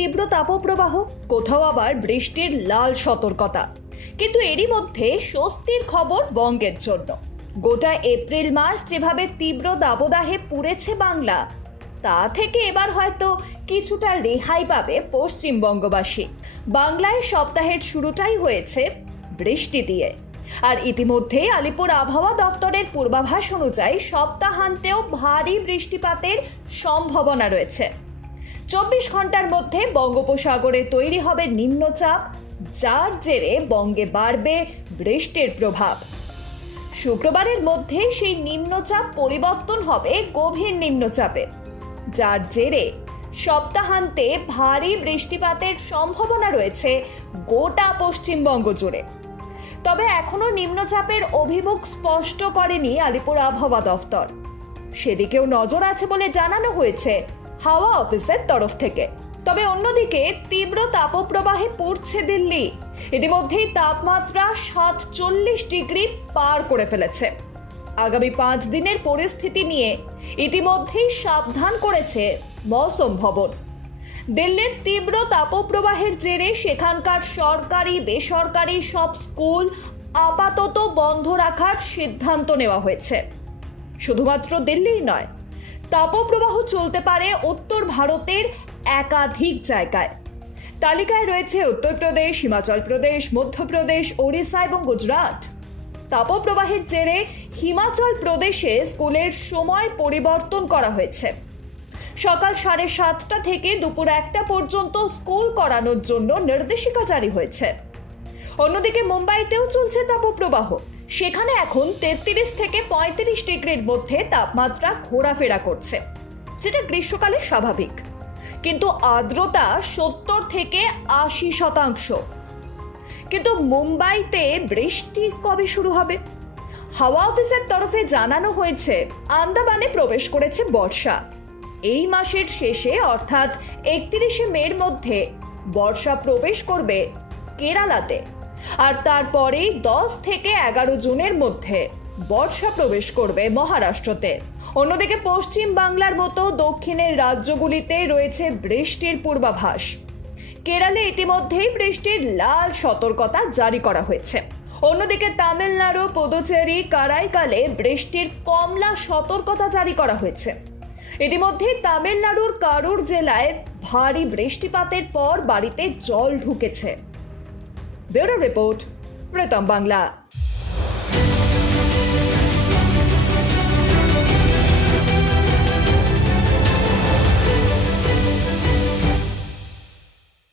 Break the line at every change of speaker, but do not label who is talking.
তীব্র তাপপ্রবাহ, কোথাও আবার বৃষ্টির লাল সতর্কতা। কিন্তু এরই মধ্যে স্বস্তির খবর বঙ্গের জন্য। গোটা এপ্রিল মাস যেভাবে তীব্র দাবদাহে পুড়েছে বাংলা, তা থেকে এবার হয়তো কিছুটা রেহাই পাবে পশ্চিমবঙ্গবাসী। বাংলায় সপ্তাহের শুরুটাই হয়েছে বৃষ্টি দিয়ে। আর ইতিমধ্যে আলিপুর আবহাওয়া দফতরের পূর্বাভাস অনুযায়ী সপ্তাহান্তেও ভারী বৃষ্টিপাতের সম্ভাবনা রয়েছে। চব্বিশ ঘণ্টার মধ্যে বঙ্গোপসাগরে তৈরি হবে নিম্নচাপ, যার জেরে বঙ্গে বাড়বে বৃষ্টির প্রভাব। শুক্রবারের মধ্যে সেই নিম্নচাপ পরিবর্তন হবে গভীর নিম্নচাপে, যার জেরে সপ্তাহান্তে ভারী বৃষ্টিপাতের সম্ভাবনা রয়েছে গোটা পশ্চিমবঙ্গ জুড়ে। তবে এখনও নিম্নচাপের অভিমুখ স্পষ্ট করেনি আলিপুর আবহাওয়া দফতর। সেদিকেও নজর আছে বলে জানানো হয়েছে হাওয়া অফিসের তরফ থেকে। তবে অন্যদিকে তীব্র তাপপ্রবাহে পড়ছে দিল্লি। ইতিমধ্যেই তাপমাত্রা সাতচল্লিশ ডিগ্রি পার করে ফেলেছে। আগামী পাঁচ দিনের পরিস্থিতি নিয়ে ইতিমধ্যেই সাবধান করেছে মৌসুম ভবন। দিল্লির তীব্র তাপপ্রবাহের জেরে সেখানকার সরকারি, বেসরকারি সব স্কুল আপাতত বন্ধ রাখার সিদ্ধান্ত নেওয়া হয়েছে। শুধুমাত্র দিল্লিই নয় তাপপ্রবাহ চলতে পারে উত্তর ভারতের একাধিক জায়গায়। তালিকায় রয়েছে উত্তরপ্রদেশ হিমাচল প্রদেশ মধ্যপ্রদেশ ওড়িশা এবং গুজরাট। তাপপ্রবাহের জেরে হিমাচল প্রদেশে স্কুলের সময় পরিবর্তন করা হয়েছে। সকাল সাড়ে সাতটা থেকে দুপুর একটা পর্যন্ত স্কুল করানোর জন্য নির্দেশিকা জারি হয়েছে। অন্যদিকে মুম্বাইতেও চলছে তাপপ্রবাহ। সেখানে এখন তেত্রিশ থেকে পঁয়ত্রিশ ডিগ্রির মধ্যে তাপমাত্রা ঘোরাফেরা করছে, যেটা গ্রীষ্মকালে স্বাভাবিক। কিন্তু আর্দ্রতা সত্তর থেকে আশি শতাংশ। কিন্তু মুম্বাইতে বৃষ্টি কবে শুরু হবে? হাওয়া অফিসের তরফে জানানো হয়েছে, আন্দামানে প্রবেশ করেছে বর্ষা। এই মাসের শেষে, অর্থাৎ একত্রিশে মের মধ্যে, বর্ষা প্রবেশ করবে কেরালাতে। আর তারপরেই দশ থেকে এগারো জুনের মধ্যে বর্ষা প্রবেশ করবে মহারাষ্ট্রতে। অন্যদিকে পশ্চিম বাংলার মতো দক্ষিণের রাজ্যগুলিতে রয়েছে বৃষ্টির পূর্বাভাস। কেরালে ইতিমধ্যেই বৃষ্টির লাল সতর্কতা জারি করা হয়েছে। অন্যদিকে তামিলনাড়ু, পুদুচেরি, কারাইকালে বৃষ্টির কমলা সতর্কতা জারি করা হয়েছে। ইতিমধ্যে তামিলনাড়ুর কারুর জেলায় ভারী বৃষ্টিপাতের পর বাড়িতে জল ঢুকেছে। Bureau report Pritam Bangla